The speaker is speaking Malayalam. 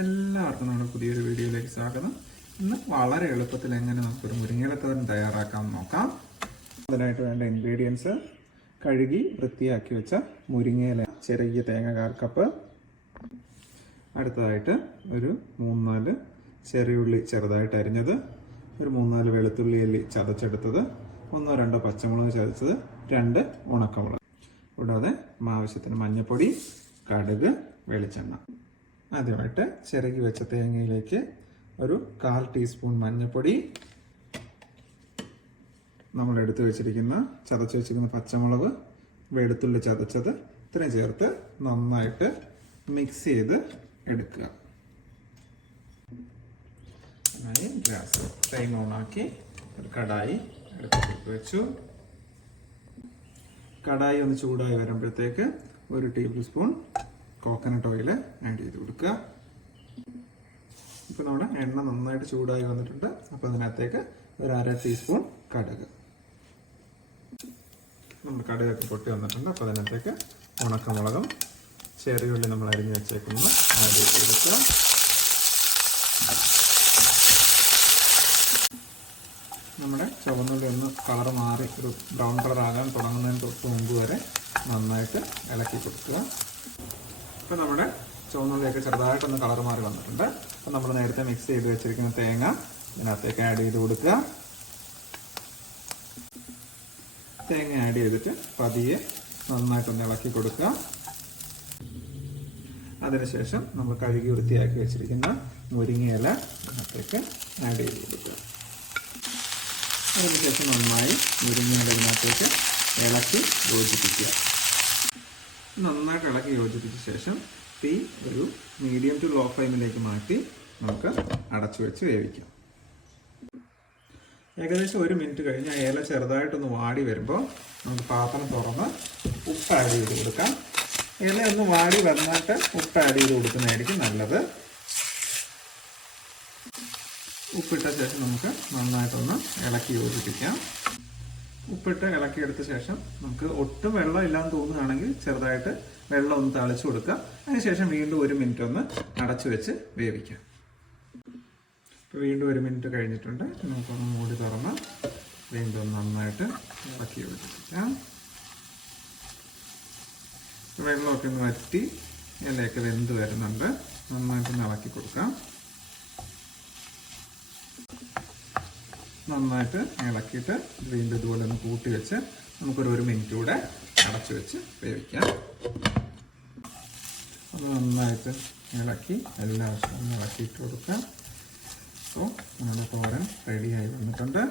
എല്ലാവർക്കും നമ്മുടെ പുതിയൊരു വീഡിയോയിലേക്ക് സ്വാഗതം. ഇന്ന് വളരെ എളുപ്പത്തിൽ എങ്ങനെ നമുക്കൊരു മുരിങ്ങയില തോരൻ തയ്യാറാക്കാം നോക്കാം. അതിനായിട്ട് വേണ്ട ഇൻഗ്രീഡിയൻസ്: കഴുകി വൃത്തിയാക്കി വെച്ച മുരിങ്ങയില, ചെറിയ തേങ്ങ 1/4 കപ്പ്. അടുത്തതായിട്ട് ഒരു 3-4 ചെറിയുള്ളി ചെറുതായിട്ട് അരിഞ്ഞത്, ഒരു 3-4 വെളുത്തുള്ളി അല്ലി ചതച്ചെടുത്തത്, 1-2 പച്ചമുളക് ചതച്ചത്, 2 ഉണക്കമുളക്. കൂടാതെ ആവശ്യത്തിന് മഞ്ഞൾപ്പൊടി, കടുക്, വെളിച്ചെണ്ണ. ആദ്യമായിട്ട് ചിരകി വെച്ച തേങ്ങയിലേക്ക് ഒരു 1/4 ടീസ്പൂൺ മഞ്ഞൾപ്പൊടി, നമ്മൾ എടുത്തു വെച്ചിരിക്കുന്ന ചതച്ച് വെച്ചിരിക്കുന്ന പച്ചമുളക്, വെളുത്തുള്ളി ചതച്ചത് ഇത്രയും ചേർത്ത് നന്നായിട്ട് മിക്സ് ചെയ്ത് എടുക്കുക. ഗ്യാസ് ഫ്ലെയിം ഓണാക്കി ഒരു കടായി എടുത്ത് വെച്ചു. കടായി ഒന്ന് ചൂടായി വരുമ്പോഴത്തേക്ക് 1 table spoon coconut oil add ചെയ്ത് കൊടുക്കുക. ഇപ്പോൾ നമ്മുടെ എണ്ണ നന്നായിട്ട് ചൂടായി വന്നിട്ടുണ്ട്. അപ്പോൾ അതിനകത്തേക്ക് ഒരു 1/2 ടീസ്പൂൺ കടുക്. നമ്മൾ കടുകൊക്കെ പൊട്ടി വന്നിട്ടുണ്ട്. അപ്പോൾ അതിനകത്തേക്ക് ഉണക്കമുളകും ചെറിയുള്ളി നമ്മൾ അരിഞ്ഞ് വെച്ചേക്കുന്നത് ആഡ് ചെയ്ത് കൊടുക്കുക. നമ്മുടെ ചുവന്നുള്ളി ഒന്ന് കളർ മാറി ഒരു ബ്രൗൺ കളർ ആകാൻ തുടങ്ങുന്നതിന് തൊട്ട് മുമ്പ് വരെ നന്നായിട്ട് ഇളക്കി കൊടുക്കുക. ഇപ്പോൾ നമ്മുടെ ചുവന്നുള്ളിയൊക്കെ ചെറുതായിട്ടൊന്ന് കളർ മാറി വന്നിട്ടുണ്ട്. അപ്പോൾ നമ്മൾ നേരത്തെ മിക്സ് ചെയ്ത് വെച്ചിരിക്കുന്ന തേങ്ങ ഇതിനകത്തേക്ക് ആഡ് ചെയ്ത് കൊടുക്കുക. തേങ്ങ ആഡ് ചെയ്തിട്ട് പതിയെ നന്നായിട്ടൊന്ന് ഇളക്കി കൊടുക്കുക. അതിനുശേഷം നമ്മൾ കഴുകി വൃത്തിയാക്കി വെച്ചിരിക്കുന്ന മുരിങ്ങയില ഇതിനകത്തേക്ക് ആഡ് ചെയ്ത് കൊടുക്കുക. അതിനുശേഷം നന്നായി മുരിങ്ങയില ഇതിനകത്തേക്ക് ഇളക്കി യോജിപ്പിക്കുക. നന്നായിട്ട് ഇളക്കി യോജിപ്പിച്ച ശേഷം തീ ഒരു മീഡിയം ടു ലോ ഫ്ലെയിമിലേക്ക് മാറ്റി നമുക്ക് അടച്ചു വെച്ച് വേവിക്കാം. ഏകദേശം 1 മിനിറ്റ് കഴിഞ്ഞ് ആ ഇല ചെറുതായിട്ടൊന്ന് വാടി വരുമ്പോൾ നമുക്ക് പാത്രം തുറന്ന് ഉപ്പ് ആഡ് ചെയ്ത് കൊടുക്കാം. ഇല ഒന്ന് വാടി വന്നിട്ട് ഉപ്പ് ആഡ് ചെയ്ത് കൊടുക്കുന്നതായിരിക്കും നല്ലത്. ഉപ്പിട്ട ശേഷം നമുക്ക് നന്നായിട്ടൊന്ന് ഇളക്കി യോജിപ്പിക്കാം. ഉപ്പിട്ട് ഇളക്കിയെടുത്ത ശേഷം നമുക്ക് ഒട്ടും വെള്ളം ഇല്ലാന്ന് തോന്നുകയാണെങ്കിൽ ചെറുതായിട്ട് വെള്ളം ഒന്ന് തളിച്ചു കൊടുക്കുക. അതിനുശേഷം വീണ്ടും 1 മിനിറ്റ് ഒന്ന് അടച്ചു വെച്ച് വേവിക്കാം. ഇപ്പോൾ വീണ്ടും 1 മിനിറ്റ് കഴിഞ്ഞിട്ടുണ്ട്. നമുക്കൊന്ന് മൂടി തുറന്ന് വീണ്ടും നന്നായിട്ട് ഇളക്കി യോജിപ്പിക്കാം. വെള്ളമൊക്കെ ഒന്ന് വറ്റി ഇലയൊക്കെ വെന്ത് വരുന്നുണ്ട്. നന്നായിട്ടൊന്ന് ഇളക്കി കൊടുക്കാം. നന്നായിട്ട് ഇളക്കിയിട്ട് വീണ്ടും ഇതുപോലെ ഒന്ന് കൂട്ടി വെച്ച് നമുക്കൊരു 1 മിനിറ്റ് കൂടെ അടച്ചു വെച്ച് വേവിക്കാം. അത് നന്നായിട്ട് ഇളക്കി എല്ലാ വശവും ഇളക്കിയിട്ട് കൊടുക്കാം. അപ്പോൾ നമ്മുടെ തോരൻ റെഡിയായി വന്നിട്ടുണ്ട്.